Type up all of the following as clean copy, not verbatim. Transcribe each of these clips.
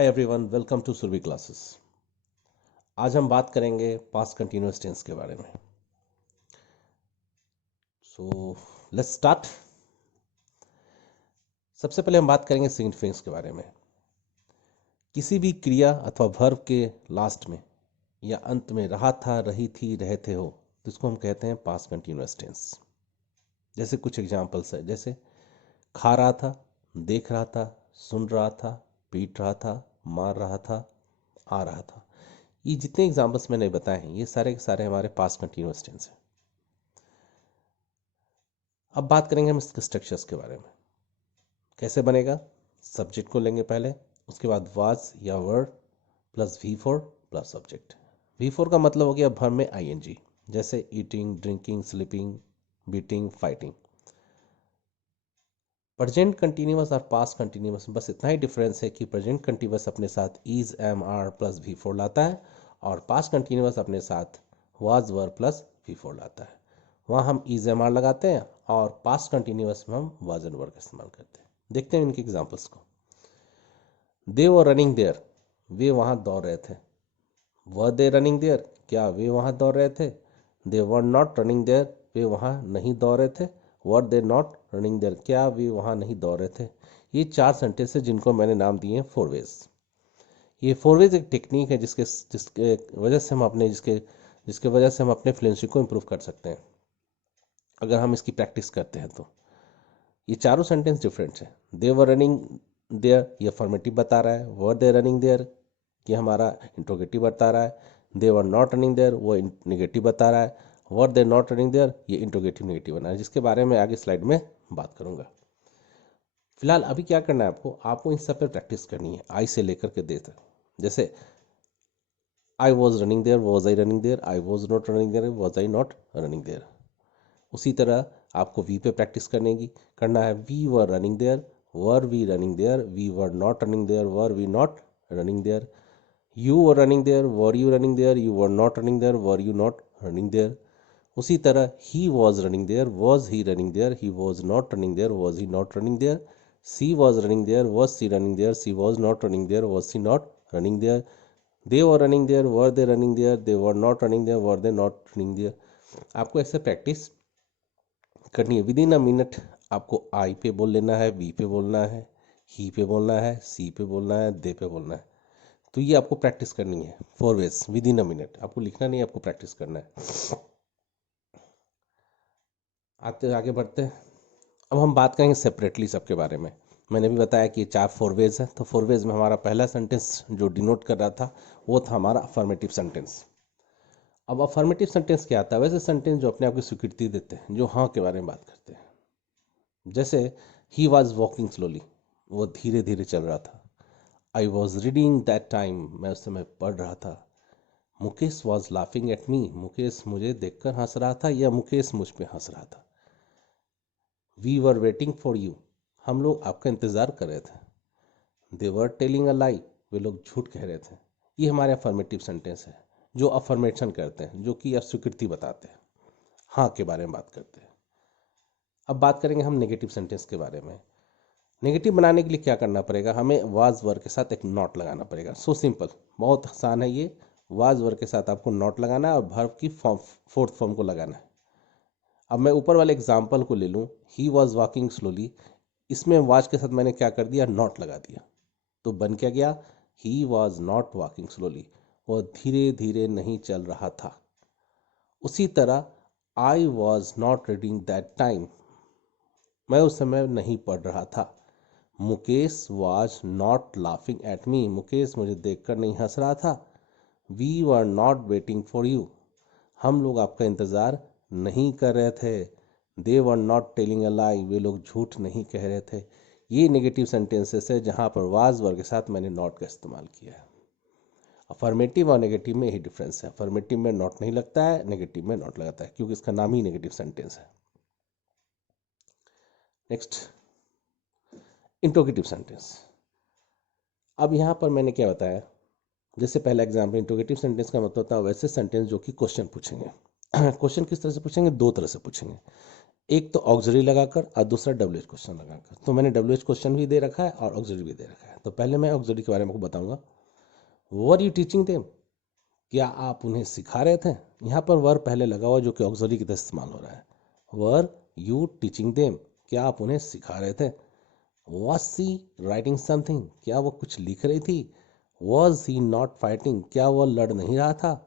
Hi everyone, welcome to Surabhi classes. आज हम बात करेंगे पास्ट कंटिन्यूअस टेंस के बारे में। So let's start. सबसे पहले हम बात करेंगे सिग्निफिकेंस के बारे में। किसी भी क्रिया अथवा वर्ब के लास्ट में या अंत में रहा था, रही थी, रहे थे हो, तो इसको हम कहते हैं पास्ट कंटिन्यूअस टेंस। जैसे कुछ एग्जांपल्स है, जैसे खा रहा था, देख रहा था, सुन रहा था, पीट रहा था, मार रहा था, आ रहा था। ये जितने एग्जांपल्स मैंने बताए हैं, ये सारे के सारे हमारे पास्ट कंटिन्यूअस टेंस हैं। अब बात करेंगे हम इसके स्ट्रक्चर्स के बारे में। कैसे बनेगा? सब्जेक्ट को लेंगे पहले, उसके बाद वाज या word plus V4 plus subject. V4 का मतलब हो गया वर्ब में ING, जैसे eating, drinking, sleeping, beating, fighting. Present continuous और पास्ट कंटिन्यूअस में बस इतना ही डिफरेंस है कि प्रेजेंट कंटिन्यूअस अपने साथ is, M, are plus V4 लाता है और पास्ट कंटिन्यूअस अपने साथ वाज, वर्ब प्लस V4 लाता है। वहाँ हम इज, एम, आर लगाते हैं और पास्ट कंटिन्यूअस में हम वाज एंड वर्ब का इस्तेमाल करते हैं। देखते हैं इनके एग्जांपल्स को। दे वर रनिंग देयर, वे वहाँ दौड़ रहे थे। वर दे रनिंग देयर, क्या वे वहाँ दौड़ रहे थे? दे वर नॉट रनिंग देयर, वे वहाँ नहीं दौड़ रहे थे। वर दे नॉट रनिंग देयर, क्या वे वहाँ नहीं दौड़ रहे थे। ये 4 सेंटेंस है जिनको मैंने नाम दिए हैं फोरवेज। ये फोरवेज एक टेक्निक है जिसके जिसके वजह से हम अपने जिसके वजह से हम अपने फ्लुएंसी को इम्प्रूव कर सकते हैं अगर हम इसकी प्रैक्टिस करते हैं तो। ये चारों सेंटेंस डिफरेंट है। दे वर रनिंग देयर, ये अफर्मेटिव बता रहा है। वर दे रनिंग देयर, कि हमारा इंट्रोगेटिव बता रहा है। दे वर नॉट रनिंग देयर, वो निगेटिव बता रहा है। वर दे नॉट रनिंग देयर, ये इंट्रोगेटिव नेगेटिव बना है, जिसके बारे में आगे स्लाइड में बात करूंगा। फिलहाल अभी क्या करना है आपको इन सब पर प्रैक्टिस करनी है, आई से लेकर के दे तक। जैसे I was running there, was I running there, I was not running there, was I not running there. उसी तरह आपको वी पे प्रैक्टिस करना है। We were running there, were we running there, we were not running there, were we not running there. You were running there, were you running there, you were not running there, were you not running there. उसी तरह ही was running there, was he running there, he was not running there, was he not running there. She was running there, was she running there, she was not running there, was she not running there. They were running there, were they running there, they were not running there, were they not running there. आपको ऐसे practice करनी है। With in a minute आपको आई पे बोल लेना है, we पे बोलना है, ही पे बोलना है, सी पे बोलना है, दे पे बोलना है। तो ये आपको प्रैक्टिस करनी है फोरवेज विद इन अ मिनट। आपको लिखना नहीं, आपको प्रैक्टिस करना है। आगे बढ़ते हैं। अब हम बात करेंगे सेपरेटली सबके बारे में। मैंने भी बताया कि 4 फोरवेज हैं, तो फोरवेज में हमारा पहला सेंटेंस जो डिनोट कर रहा था वो था हमारा अफर्मेटिव सेंटेंस। अब अफर्मेटिव सेंटेंस क्या आता है? वैसे सेंटेंस जो अपने आप की स्वीकृति देते हैं, जो हाँ के बारे में बात करते हैं। जैसे ही वॉज वॉकिंग स्लोली, वो धीरे धीरे चल रहा था। I was reading that time, मैं उस समय पढ़ रहा था। Mukesh was laughing at me, Mukesh मुझे देखकर हंस रहा था या मुकेश मुझ पे हंस रहा था। We were waiting for you, हम लोग आपका इंतज़ार कर रहे थे। दे वर टेलिंग अ लाई, वे लोग झूठ कह रहे थे। ये हमारे अफर्मेटिव सेंटेंस है जो अफर्मेशन करते हैं, जो कि अस्वीकृति बताते हैं, हाँ के बारे में बात करते हैं। अब बात करेंगे हम नेगेटिव सेंटेंस के बारे में। नेगेटिव बनाने के लिए क्या करना पड़ेगा? हमें वाज वर्ब के साथ एक नॉट लगाना पड़ेगा। सो सिंपल, बहुत आसान है ये। वाज वर्ब के साथ आपको नॉट लगाना है और वर्ब की फोर्थ फॉर्म को लगाना है। अब मैं ऊपर वाले एग्जाम्पल को ले लूँ, ही वॉज वॉकिंग स्लोली, इसमें वाज के साथ मैंने क्या कर दिया? नॉट लगा दिया। तो बन क्या गया? He was not walking slowly, वह धीरे धीरे नहीं चल रहा था। उसी तरह I was not reading that time, मैं उस समय नहीं पढ़ रहा था। Mukesh was not laughing at me, Mukesh मुझे देखकर नहीं हंस रहा था। We were not waiting for you, हम लोग आपका इंतज़ार नहीं कर रहे थे। दे वर नॉट टेलिंग अ लाई, वे लोग झूठ नहीं कह रहे थे। ये नेगेटिव सेंटेंसेस है जहाँ पर वाज वर्ब के साथ मैंने नॉट का इस्तेमाल किया है। अफर्मेटिव और नेगेटिव में यही डिफरेंस है। अफर्मेटिव में नॉट नहीं लगता है, नेगेटिव में नॉट लगता है, क्योंकि इसका नाम ही नेगेटिव सेंटेंस है। Next, interrogative sentence. अब यहाँ पर मैंने क्या बताया, जैसे पहला एग्जाम्पल इंट्रोगेटिव सेंटेंस का मतलब होता है वैसे सेंटेंस जो कि क्वेश्चन पूछेंगे। क्वेश्चन किस तरह से पूछेंगे? 2 तरह से पूछेंगे। एक तो ऑक्सिलरी लगाकर और दूसरा डब्ल्यूएच क्वेश्चन लगाकर। तो मैंने डब्ल्यूएच क्वेश्चन भी दे रखा है और ऑक्सिलरी भी दे रखा है। तो पहले मैं ऑक्सिलरी के बारे में आपको बताऊंगा। वर यू टीचिंग देम, क्या आप उन्हें सिखा रहे थे। यहाँ पर वर पहले लगा हुआ जो कि ऑक्सिलरी की तरह इस्तेमाल हो रहा है। वर यू टीचिंग देम, क्या आप उन्हें सिखा रहे थे। वॉज सी राइटिंग समथिंग, क्या वो कुछ लिख रही थी। वॉज ही नॉट फाइटिंग, क्या वह लड़ नहीं रहा था।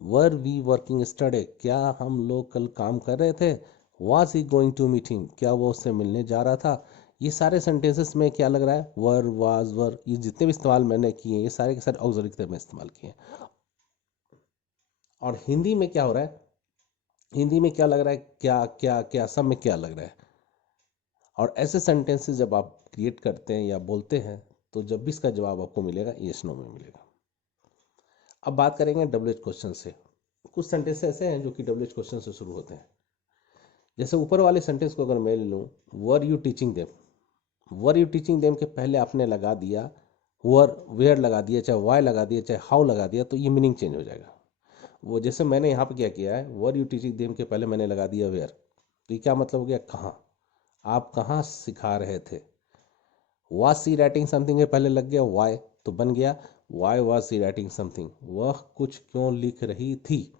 वर वी वर्किंग स्टडी, क्या हम लोग कल काम कर रहे थे। Was he going to meeting, क्या वो उससे मिलने जा रहा था। ये सारे सेंटेंसेस में क्या लग रहा है, वर वाज वर, ये जितने भी इस्तेमाल मैंने किए ये सारे के सारे ऑक्सिलरी की तरह में इस्तेमाल किए हैं। और हिंदी में क्या हो रहा है, हिंदी में क्या लग रहा है, क्या क्या क्या सब में क्या लग रहा है। और ऐसे सेंटेंसेस जब आप क्रिएट करते हैं या बोलते हैं तो जब भी इसका जवाब आपको मिलेगा यस नो में मिलेगा। अब बात करेंगे डब्ल्यूएच क्वेश्चन से। कुछ सेंटेंस ऐसे हैं जो कि डब्ल्यूएच क्वेश्चन से शुरू होते हैं। जैसे ऊपर वाले सेंटेंस को अगर मैं ले लूँ, were you teaching them, were you teaching them के पहले आपने लगा दिया वर, वेयर लगा दिया, चाहे वाई लगा दिया, चाहे हाउ लगा दिया, तो ये मीनिंग चेंज हो जाएगा। वो जैसे मैंने यहाँ पे क्या किया है, वर यू टीचिंग देम के पहले मैंने लगा दिया वेयर, तो ये क्या मतलब हो गया, कहाँ, आप कहाँ सिखा रहे थे। वाज सी राइटिंग समथिंग के पहले लग गया वाई, तो बन गया why was she writing something, वह कुछ क्यों लिख रही थी।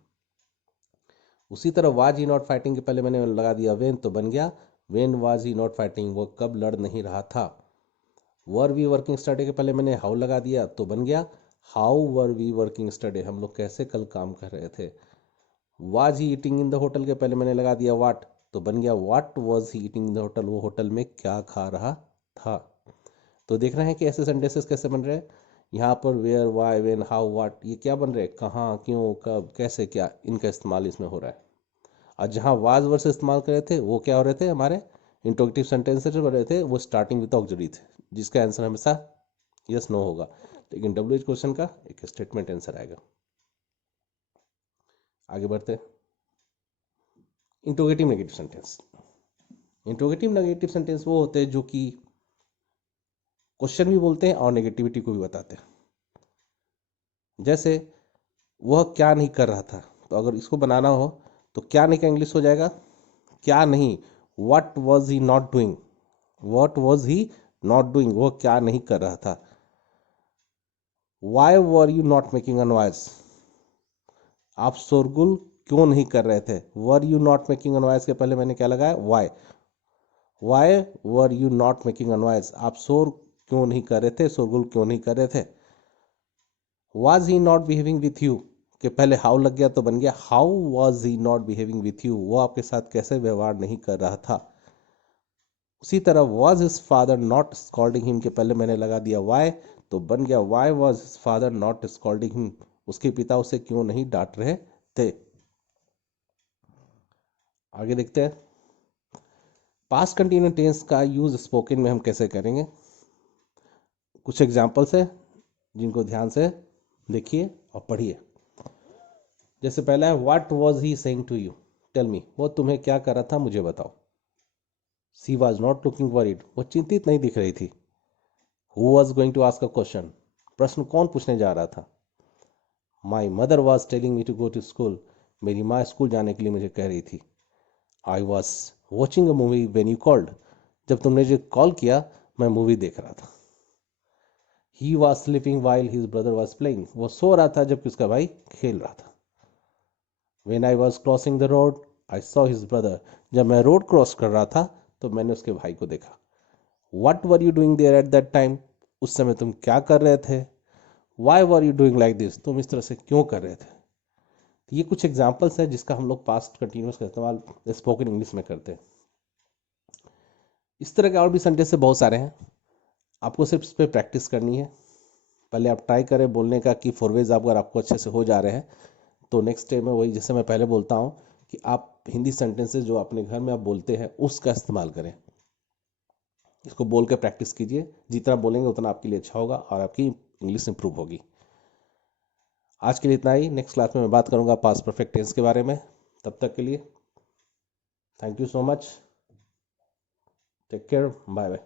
उसी तरह वाज ही नॉट फाइटिंग के पहले मैंने लगा दिया वेन, तो बन गया when was he not fighting, वह कब लड़ नहीं रहा था। वर वी वर्किंग स्टडी के पहले मैंने हाउ लगा दिया, तो बन गया how were we working study, हम लोग कैसे कल काम कर रहे थे। Was he eating in the hotel के पहले मैंने लगा दिया वाट, तो बन गया what was he eating in the hotel, वो होटल में क्या खा रहा था। तो देख रहे हैं कि ऐसे सेंटेंसेस कैसे बन रहे हैं। यहाँ पर where why when how what, ये क्या बन रहे हैं, कहाँ क्यों कब कैसे क्या, इनका इस्तेमाल इसमें हो रहा है। और जहाँ वाज वर्ड से इस्तेमाल कर रहे थे वो क्या हो रहे थे, हमारे इंट्रोगेटिव सेंटेंसेस बन रहे थे, वो स्टार्टिंग विद ऑक्सिलरी थे, जिसका आंसर हमेशा यस नो होगा। लेकिन डब्ल्यूएच क्वेश्चन का एक स्टेटमेंट आंसर आएगा। आगे बढ़ते, interrogative negative sentence. Interrogative negative sentence वो होते हैं जो कि क्वेश्चन भी बोलते हैं और नेगेटिविटी को भी बताते हैं। जैसे वह क्या नहीं कर रहा था, तो अगर इसको बनाना हो तो क्या नहीं का इंग्लिश हो जाएगा क्या नहीं, what was he not doing, what was he not doing, वह क्या नहीं कर रहा था। Why were you not making a noise, आप शोरगुल क्यों नहीं कर रहे थे। Were you not making a noise के पहले मैंने क्या लगाया why, why were you not making a noise, आप शोर क्यों नहीं कर रहे थे, शोरगुल क्यों नहीं कर रहे थे। Was he not behaving with you के पहले हाउ लग गया, तो बन गया how was he not behaving with you, वो आपके साथ कैसे व्यवहार नहीं कर रहा था। उसी तरह was his father not scolding him के पहले मैंने लगा दिया वाई, तो बन गया why was his father not scolding him, उसके पिता उसे क्यों नहीं डांट रहे थे। आगे देखते हैं पास्ट कंटिन्यूस टेंस का यूज स्पोकन में हम कैसे करेंगे। कुछ एग्जांपल्स है जिनको ध्यान से देखिए और पढ़िए। जैसे पहला है what was he saying to you, tell me, वो तुम्हें क्या कर रहा था मुझे बताओ। She was not looking worried, वो चिंतित नहीं दिख रही थी। Who was going to ask a question, प्रश्न कौन पूछने जा रहा था। My mother was telling me to go to school, मेरी माँ स्कूल जाने के लिए मुझे कह रही थी। I was watching a movie when you called, जब तुमने जो कॉल किया मैं मूवी देख रहा था। He was sleeping while his brother was playing, वो सो रहा था जबकि उसका भाई खेल रहा था। When I was crossing the road I saw his brother, जब मैं रोड क्रॉस कर रहा था तो मैंने उसके भाई को देखा। What were you doing there at that time, उस समय तुम क्या कर रहे थे। Why were you doing like this, तुम इस तरह से क्यों कर रहे थे। ये कुछ एग्जाम्पल्स है जिसका हम लोग पास्ट कंटिन्यूस का इस्तेमाल स्पोकन इंग्लिश में करते हैं। इस तरह के और भी सेंटेंस बहुत सारे हैं, आपको सिर्फ इस पर प्रैक्टिस करनी है। पहले आप ट्राई करें बोलने का कि फोरवेज अगर आपको अच्छे से हो जा रहे हैं तो नेक्स्ट डे में वही जैसे मैं पहले बोलता हूँ कि आप हिंदी सेंटेंसेस जो अपने घर में आप बोलते हैं उसका इस्तेमाल करें। इसको बोल के प्रैक्टिस कीजिए, जितना बोलेंगे उतना आपके लिए अच्छा होगा और आपकी इंग्लिश इंप्रूव होगी। आज के लिए इतना ही, नेक्स्ट क्लास में मैं बात करूँगा पास्ट परफेक्ट टेंस के बारे में। तब तक के लिए thank you so much, take care, bye bye.